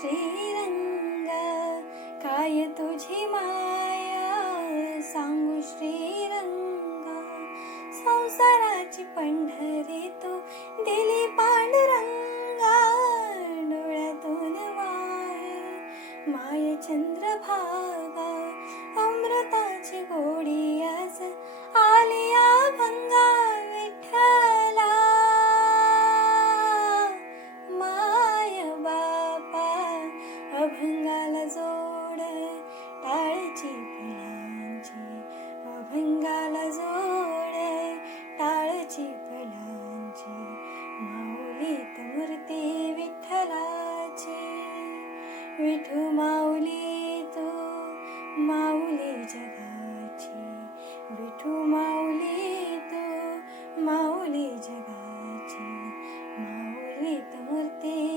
श्रीरंग, काय तुझी माया सांगू श्रीरंग. संसाराची पंढरी तू दिली पांडुरंगा, डोळ्यातून वाहे माय चंद्रभागा. अमृताची गोडी आज आली अभंगा विठ्ठला. माय बापा अभंगाला जोड टाळची फुलांची, अभंगाला जोड टाळची फुलांची. माऊलीत मूर्ती विठ्ठलाची, विठू माऊली तू माऊली जगाची. विठू माऊली तू माऊली जगाची. माऊलीत मूर्ती